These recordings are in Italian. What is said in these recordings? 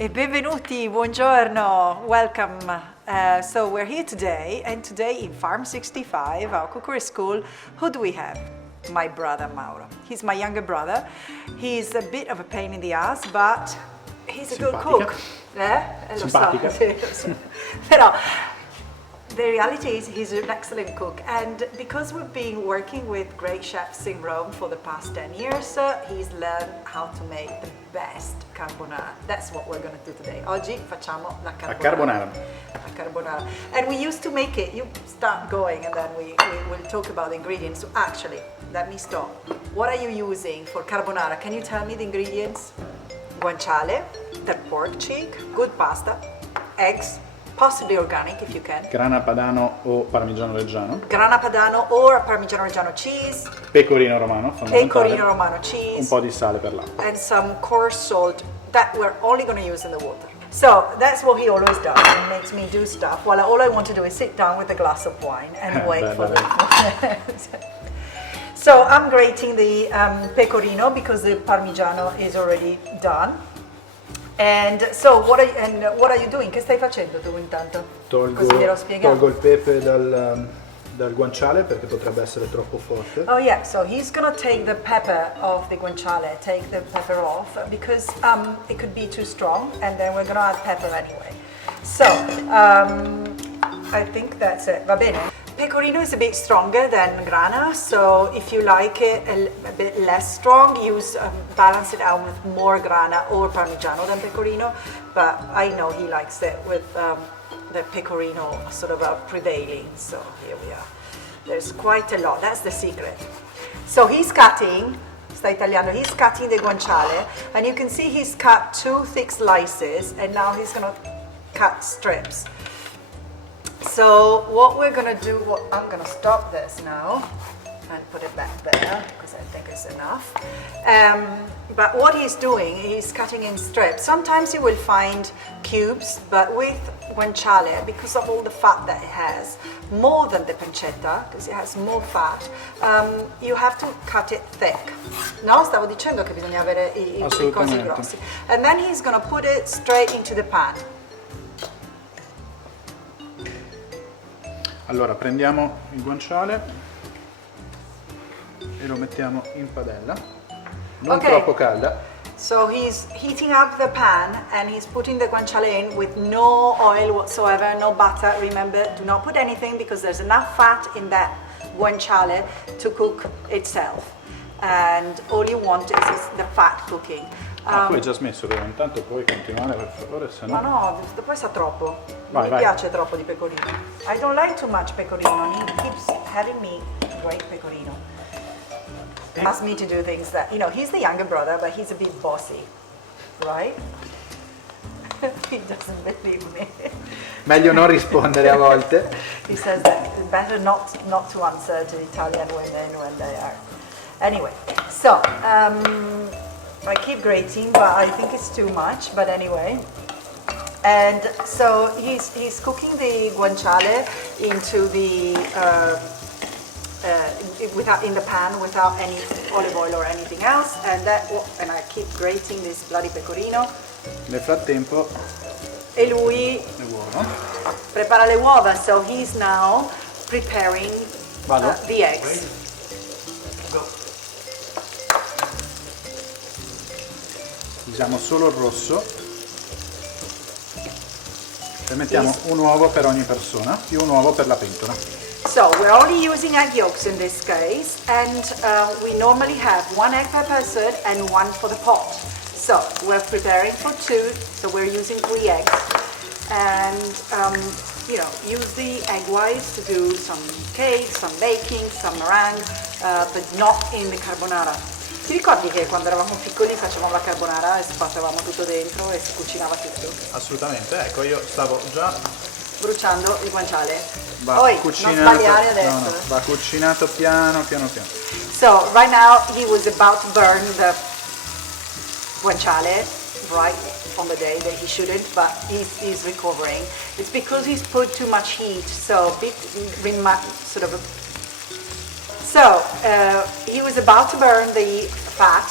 E benvenuti, buongiorno, welcome. So we're here today, and today in Farm 65, our cookery school, who do we have? My brother Mauro. He's my younger brother. He's a bit of a pain in the ass, but he's a good cook. Lo Simpatica. so. Però the reality is he's an excellent cook, and because we've been working with great chefs in Rome for the past 10 years, he's learned how to make the best carbonara. That's what we're going to do today. Oggi facciamo la carbonara. La carbonara. And we used to make it, you start going and then we will talk about the ingredients. So actually, let me stop. What are you using for carbonara? Can you tell me the ingredients? Guanciale, the pork cheek, good pasta, eggs, possibly organic if you can. Grana padano o parmigiano reggiano. Grana padano or parmigiano reggiano cheese. Pecorino romano, fondamentale. Pecorino romano cheese. Un po' di sale per l'acqua. And some coarse salt that we're only going to use in the water. So that's what he always does. He makes me do stuff while all I want to do is sit down with a glass of wine and wait for the... So I'm grating the pecorino because the parmigiano is already done. And so what are you doing? Che stai facendo tu intanto? Così glielo spieghiamo. Tolgo il pepe dal guanciale perché potrebbe essere troppo forte. Oh yeah, so he's gonna take the pepper of the guanciale, take the pepper off because it could be too strong, and then we're gonna add pepper anyway. So I think that's it. Va bene? Pecorino is a bit stronger than grana, so if you like it a bit less strong, balance it out with more grana or parmigiano than pecorino, but I know he likes it with the pecorino sort of prevailing, so here we are. There's quite a lot, that's the secret. So he's cutting, sta tagliando, he's cutting the guanciale, and you can see he's cut 2 thick slices, and now he's gonna cut strips. So what we're gonna do, I'm gonna stop this now and put it back there because I think it's enough. But what he's doing, he's cutting in strips. Sometimes you will find cubes, but with guanciale, because of all the fat that it has, more than the pancetta, because it has more fat, you have to cut it thick. No, stavo dicendo che bisogna avere i cosi grossi. And then he's gonna put it straight into the pan. Allora prendiamo il guanciale e lo mettiamo in padella, non troppo calda. So he's heating up the pan and he's putting the guanciale in with no oil whatsoever, no butter. Remember, do not put anything because there's enough fat in that guanciale to cook itself. And all you want is the fat cooking. Tu hai già smesso, però intanto puoi continuare per favore, se no... Ma no, poi sa troppo. Vai. Piace troppo di pecorino. I don't like too much pecorino. He keeps having me great pecorino. Asks me to do things that, he's the younger brother, but he's a bit bossy, right? He doesn't believe me. Meglio non rispondere a volte. He says that it's better not to answer to Italian women when they are. Anyway, so I keep grating, but I think it's too much, but anyway. And so he's cooking the guanciale into the in the pan without any olive oil or anything else, and I keep grating this bloody pecorino. Nel frattempo E lui le uova. Prepara le uova, so he's now preparing the eggs. Usiamo solo il rosso e mettiamo un uovo per ogni persona, più un uovo per la pentola. So we're only using egg yolks in this case, and we normally have 1 egg per person and 1 for the pot. So we're preparing for 2, so we're using 3 eggs, and use the egg whites to do some cake, some baking, some meringue, but not in the carbonara. Ti ricordi che quando eravamo piccoli facevamo la carbonara e sfatavamo tutto dentro e si cucinava tutto? Assolutamente, ecco, io stavo già bruciando il guanciale. Va cucinato, non sbagliare adesso. No, va cucinato piano. So right now he was about to burn the guanciale right on the day that he shouldn't, but he's recovering. It's because he's put too much heat, so he was about to burn the fat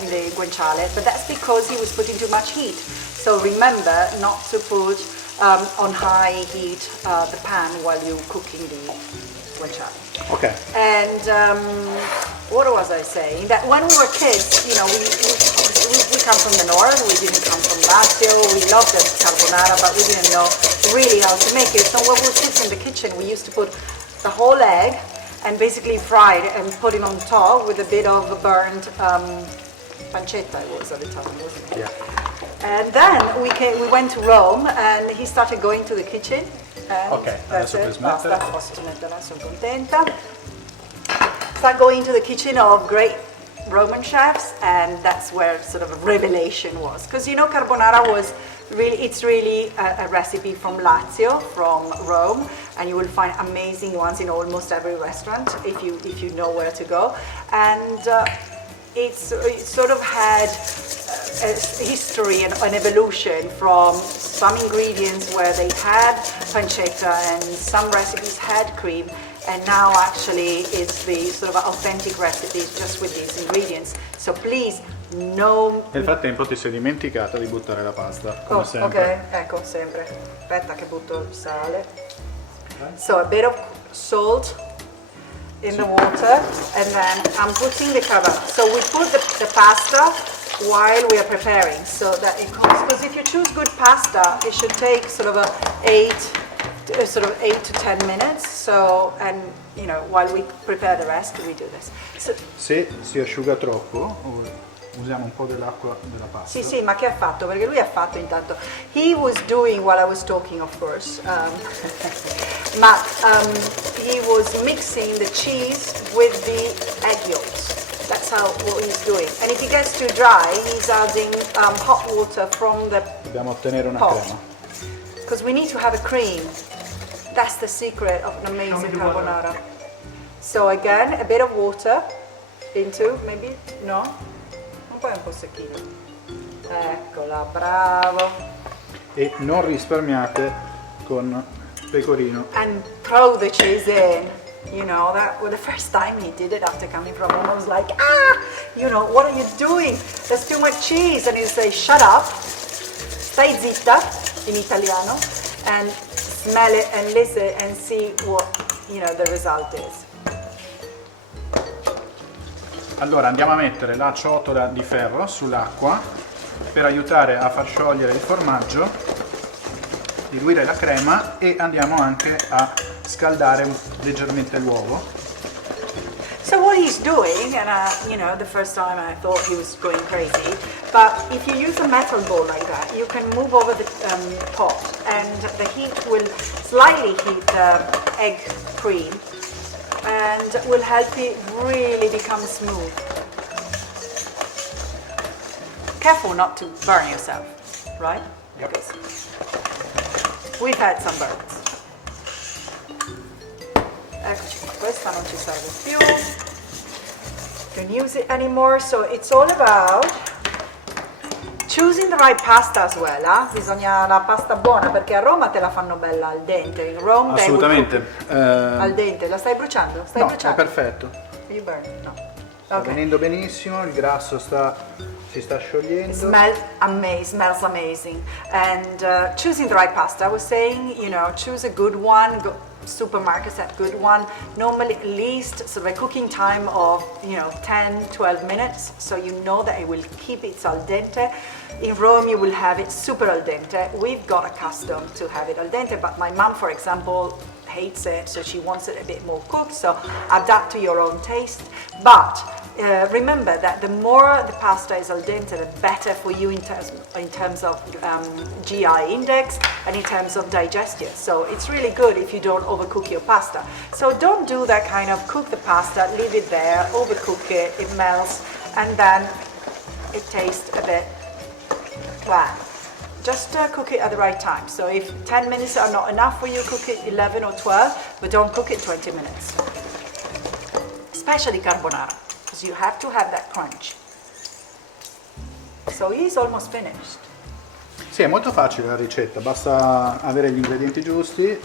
in the guanciale, but that's because he was putting too much heat. So remember not to put on high heat the pan while you're cooking the guanciale. Ok. And what was I saying? That when we were kids, you know, we come from the north, we didn't come from Lazio, we loved the carbonara, but we didn't know really how to make it. So when we sit in the kitchen, we used to put the whole egg and basically fry it and put it on top with a bit of burnt pancetta, it was at the time, wasn't it? Yeah. And then we went to Rome and he started going to the kitchen. And Ok, that's adesso puoi it. smettere. Basta, posso smetterla, sono contenta. Start going to the kitchen of great Roman chefs, and that's where sort of a revelation was. Because you know, carbonara was it's really a recipe from Lazio, from Rome, and you will find amazing ones in almost every restaurant if you know where to go. And it sort of had a history and an evolution from some ingredients where they had pancetta and some recipes had cream, and now actually it's the sort of authentic recipes just with these ingredients. So please, no... Nel frattempo ti sei dimenticata di buttare la pasta, come sempre. Ok, ecco, sempre. Aspetta che butto il sale. So a bit of salt in the water, and then I'm putting the carbonara. So we put the pasta while we are preparing, so that it comes, because if you choose good pasta, it should take sort of 8 to 10 minutes. So, and you know, while we prepare the rest, we do this. So, Se si asciuga troppo, usiamo un po' dell'acqua della pasta. sì, ma che ha fatto? Perché lui ha fatto intanto. He was doing while I was talking, of course. Ma he was mixing the cheese with the egg yolks. That's what he's doing. And if it gets too dry, he's adding hot water from the Dobbiamo ottenere una pot. crema. Because we need to have a cream. That's the secret of an amazing carbonara. So again, a bit of water into, maybe, no? Un po' secchino. Eccola, bravo. E non risparmiate con pecorino. And throw the cheese in. You know, that was the first time he did it after coming from home. I was like, you know, what are you doing? There's too much cheese. And he says, shut up, stai zitta, in italiano, and smell it and listen and see what, you know, the result is. Allora andiamo a mettere la ciotola di ferro sull'acqua per aiutare a far sciogliere il formaggio, diluire la crema, e andiamo anche a scaldare leggermente l'uovo. So what he's doing, and you know, the first time I thought he was going crazy, but if you use a metal bowl like that, you can move over the pot, and the heat will slightly heat the egg cream, and will help it really become smooth. Careful not to burn yourself, right? Yep. Because we've had some burns. Eccoci qua, questa non ci serve più. Don't use it anymore, so it's all about choosing the right pasta as well. Bisogna la pasta buona, perché a Roma te la fanno bella al dente. In Rome they would Assolutamente. cook al dente. La stai bruciando? Stai No, bruciando? è perfetto. You burn? No. Sta Okay. venendo benissimo, il grasso si sta sciogliendo. Smells amazing. And choosing the right pasta, I was saying, you know, choose a good one. Supermarkets have good one. Normally at least sort of a cooking time of, you know, 10-12 minutes, so you know that it will keep it al dente. In Rome you will have it super al dente. We've got accustomed to have it al dente, but my mom, for example, hates it, so she wants it a bit more cooked, so adapt to your own taste. But remember that the more the pasta is al dente, the better for you in terms of GI index and in terms of digestion. So it's really good if you don't overcook your pasta. So don't do that kind of cook the pasta, leave it there, overcook it, it melts, and then it tastes a bit bland. Just cook it at the right time. So if 10 minutes are not enough for you, cook it 11 or 12, but don't cook it 20 minutes. Especially carbonara, because you have to have that crunch. So he's almost finished. Sì, è molto facile la ricetta, basta avere gli ingredienti giusti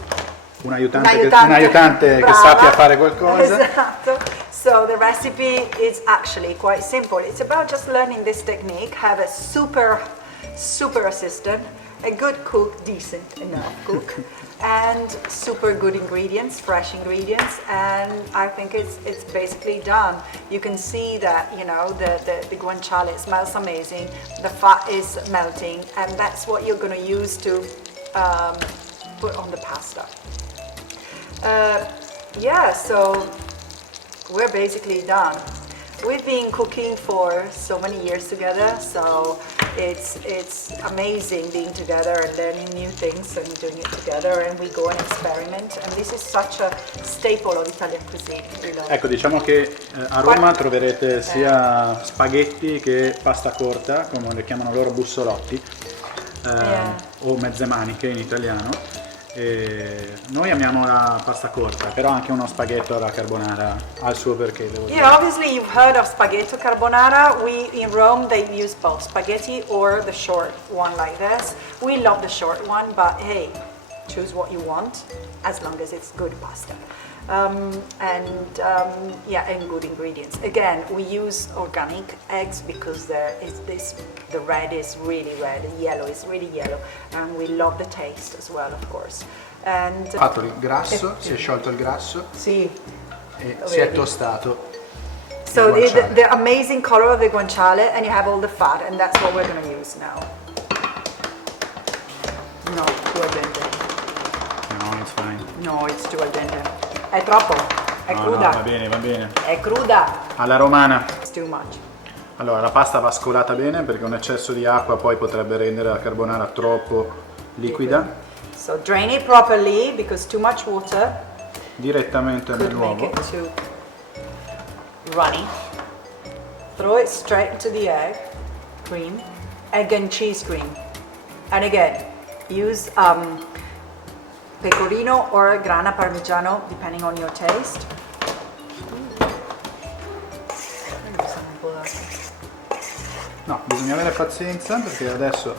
un aiutante che sappia fare qualcosa. Esatto. So the recipe is actually quite simple. It's about just learning this technique, have a super assistant, a good cook, decent enough cook, and super good ingredients, fresh ingredients, and I think it's basically done. You can see that, you know, the guanciale smells amazing, the fat is melting, and that's what you're going to use to put on the pasta. Yeah, so we're basically done. We've been cooking for so many years together, so it's amazing being together and learning new things and doing it together, and we go and experiment, and this is such a staple of Italian cuisine. Ecco, diciamo che a Roma troverete sia spaghetti che pasta corta, come le chiamano loro bussolotti, o mezze maniche in italiano. E noi amiamo la pasta corta, però anche uno spaghetto alla carbonara ha il suo perché, devo dire. Yeah, obviously you've heard of spaghetto carbonara. We in Rome they use both spaghetti or the short one like this. We love the short one, but hey, choose what you want as long as it's good pasta. Yeah, and good ingredients. Again, we use organic eggs because the red is really red, the yellow is really yellow, and we love the taste as well, of course. And Fatto il grasso, si è sciolto il grasso, sì, e si è tostato. So the amazing color of the guanciale, and you have all the fat, and that's what we're going to use now. No, too al dente. No, it's fine. No, it's too al dente. È troppo, è cruda. No, va bene, va bene. È cruda. Alla romana. It's too much. Allora, la pasta va scolata bene perché un eccesso di acqua poi potrebbe rendere la carbonara troppo liquida. So drain it properly because too much water Direttamente could make nell'uovo. it too runny. Throw it straight into the cream, egg and cheese cream. And again, use pecorino or grana parmigiano depending on your taste. No, bisogna avere pazienza perché adesso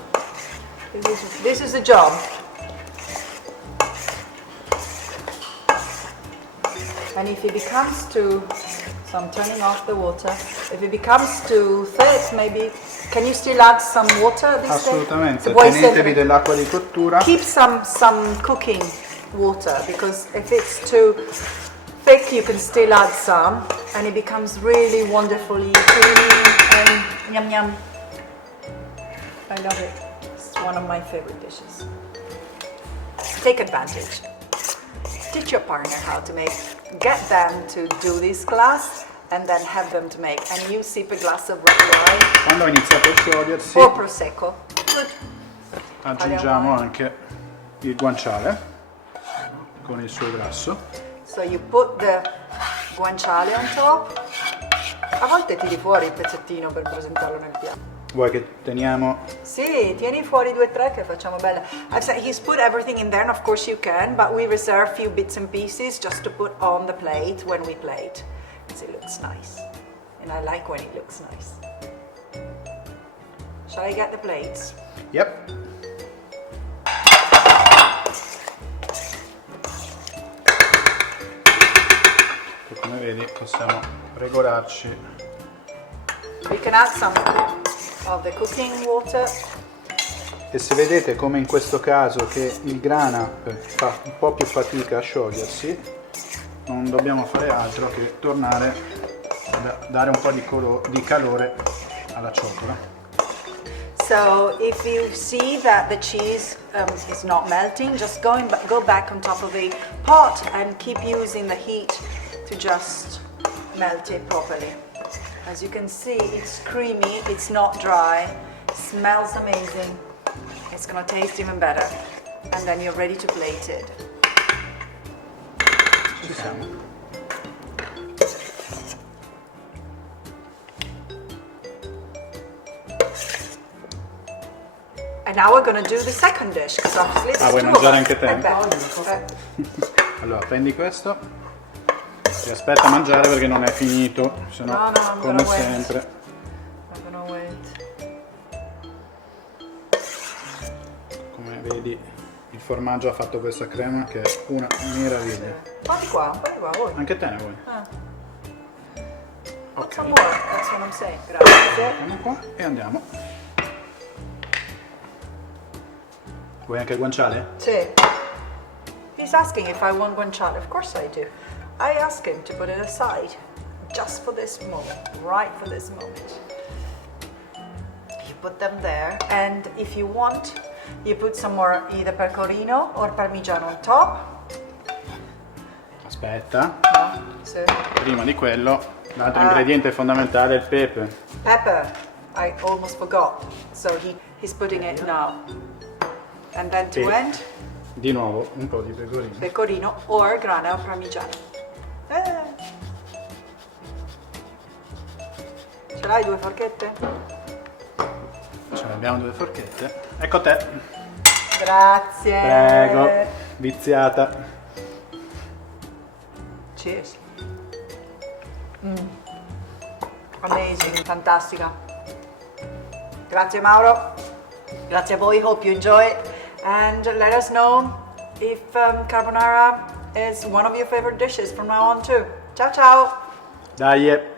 This is the job. And if it becomes too, so I'm turning off the water. If it becomes too thick, maybe, can you still add some water this assolutamente, Se vuoi tenetevi sempre- dell'acqua di cottura. Keep some cooking water, because if it's too thick you can still add some and it becomes really wonderfully creamy and yum yum. I love it. It's one of my favorite dishes. Take advantage. Teach your partner how to make. Get them to do this class and then have them to make. And you sip a glass of red wine Quando ha iniziato a sciogliersi or prosecco. Good. aggiungiamo anche il guanciale con il suo grasso. So you put the guanciale on top. A volte tiri fuori il pezzettino per presentarlo nel piatto. Vuoi che teniamo? Sì, tieni fuori 2 o 3 che facciamo bella. I've said he's put everything in there, and of course you can, but we reserve a few bits and pieces just to put on the plate when we plate, because it looks nice. And I like when it looks nice. Shall I get the plates? Yep. E come vedi possiamo regolarci. We can add some of the cooking water. E se vedete come in questo caso che il grana fa un po' più fatica a sciogliersi, non dobbiamo fare altro che tornare a dare un po' di calore alla ciotola. So if you see that the cheese is not melting, just go back on top of the pot and keep using the heat to just melt it properly. As you can see, it's creamy, it's not dry, smells amazing. It's gonna taste even better. And then you're ready to plate it. Ci siamo. And now we're gonna do the second dish, because obviously there's vuoi two mangiare of us. anche te? Allora, prendi questo e aspetta a mangiare perché non è finito, se no, No, I'm come gonna wait. sempre. I'm gonna wait. Come vedi Il formaggio ha fatto questa crema che è una meraviglia. Un po' di qua, voi. Anche te ne vuoi? Want Ok, some more? That's what I'm saying. Grazie. mettiamo qua e andiamo. Vuoi anche il guanciale? Sì. He's asking if I want guanciale. Of course I do. I ask him to put it aside. Just for this moment. Right for this moment. You put them there. And if you want, you put some more either pecorino or parmigiano on top. Aspetta, No? So, prima di quello, l'altro ingrediente fondamentale è il pepe. pepper. I almost forgot. So he's putting it now. And then to Sì. end, Di nuovo un po' di pecorino. pecorino or grana o parmigiano. Ce l'hai 2 forchette? Ce ne abbiamo 2 forchette. Ecco te. Grazie. Prego, viziata. Cheers. Amazing, fantastica. Grazie Mauro. Grazie a voi. Hope you enjoy it. And let us know if carbonara is one of your favorite dishes from now on too. Ciao ciao. Dai.